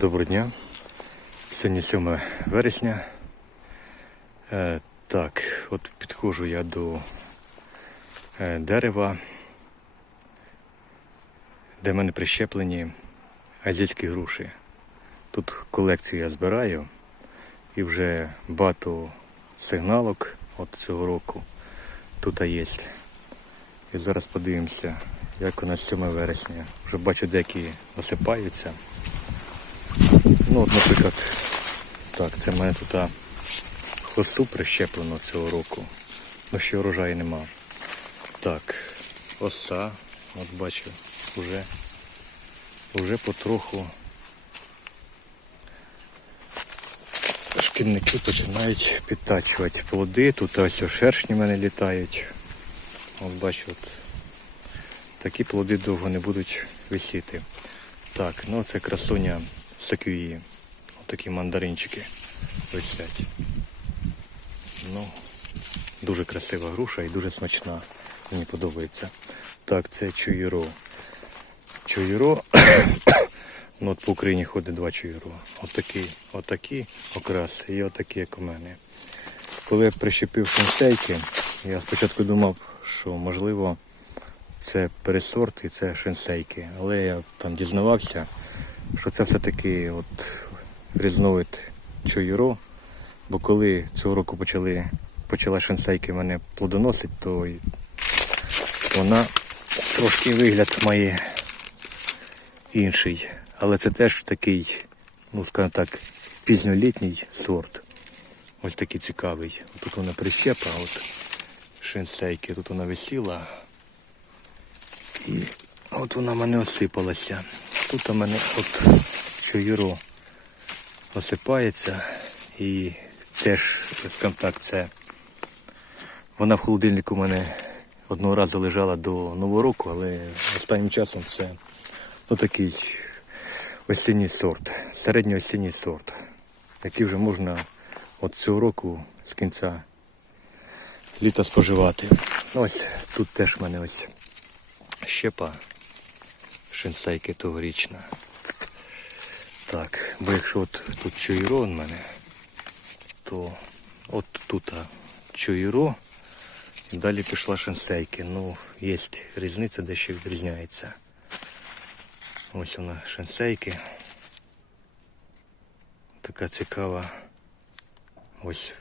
Доброго дня. Сьогодні 7 вересня. Е, так, от підходжу я до е, дерева, де в мене прищеплені азійські груші. Тут колекцію я збираю і вже багато сигналок от цього року тут є. І зараз подивимося, як у нас 7 вересня. Вже бачу, деякі осипаються. Ну, от, наприклад, так, це мене тут хвосту прищеплено цього року. Ну ще урожаю нема. Так, оса, от бачу, вже, вже потроху шкідники починають підтачувати плоди. Тут ось шершні в мене літають. От бачу, от такі плоди довго не будуть висіти. Так, ну це красуня сакюї. Такі мандаринчики висять. Ну, дуже красива груша і дуже смачна. Мені подобається. Так, це чуїро. Чуїро. ну, от по Україні ходить два чуїро. Отакі, отакі окрас і отакі, як у мене. Коли я прищепив шинсейки, я спочатку думав, що можливо це пересорт і це шинсейки. Але я там дізнавався, що це все-таки от різновид чуюро. Бо коли цього року почали, почала шинсейки мене плодоносить, то вона трошки вигляд має інший. Але це теж такий, ну скажімо так, пізньолітній сорт. Ось такий цікавий. Тут вона прищепа, от шинсейки, тут вона висіла. І от вона мене осипалася. Тут у мене от чуюро осипається і теж контакт це. Вона в холодильнику у мене одного разу лежала до Нового року, але останнім часом це ну, такий осінній сорт, середньоосінній сорт, який вже можна от цього року з кінця літа споживати. Ось тут теж в мене ось щепа шинсейки тогорічна. Так, бо якщо от тут чуйро в мене, то от тут чуйро і далі пішла шинсейки. Ну, є різниця, дещо відрізняється. Ось вона шинсейки. Така цікава. Ось,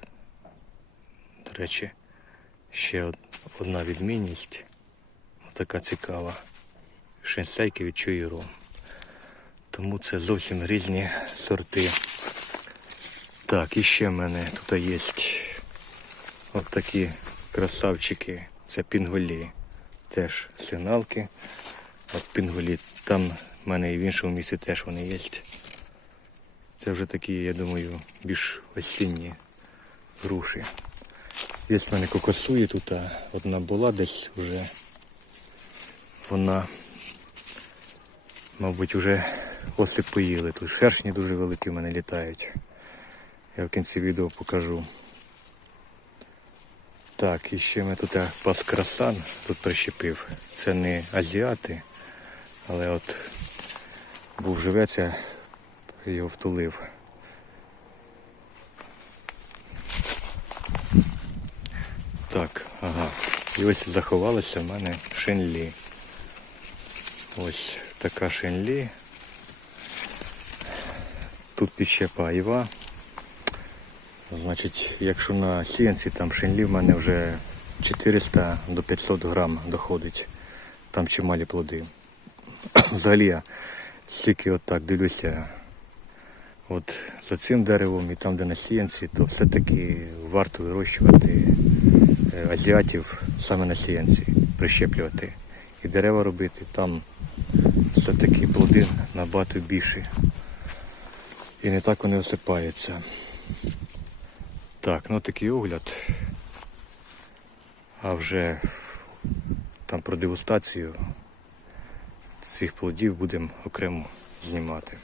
до речі, ще одна відмінність. Така цікава. Шинсейки від чуйро. Тому це зовсім різні сорти. Так, і ще в мене тут є от такі красавчики. Це пінголі. Теж сигналки. От пінголі. Там в мене і в іншому місці теж вони є. Це вже такі, я думаю, більш осінні груші. Є в мене кокосує тут, одна була десь вже. Вона, мабуть, вже оси поїли. Тут шершні дуже великі в мене літають. Я в кінці відео покажу. Так, і ще ми тут пас красан тут прищепив. Це не азіати, але от був живець, його втулив. Так, ага. І ось заховалася в мене шинлі. Ось така шинлі. Тут підщепа айва. Значить, якщо на сіянці там шинлі в мене вже 400 до 500 грам доходить. Там чималі плоди. Взагалі я стільки отак дивлюся от за цим деревом і там, де на сіянці, то все-таки варто вирощувати е, азіатів саме на сіянці, прищеплювати. І дерева робити, там все-таки плоди набагато більші. І не так вони осипаються. Так, ну такий огляд. А вже там про дегустацію цих плодів будемо окремо знімати.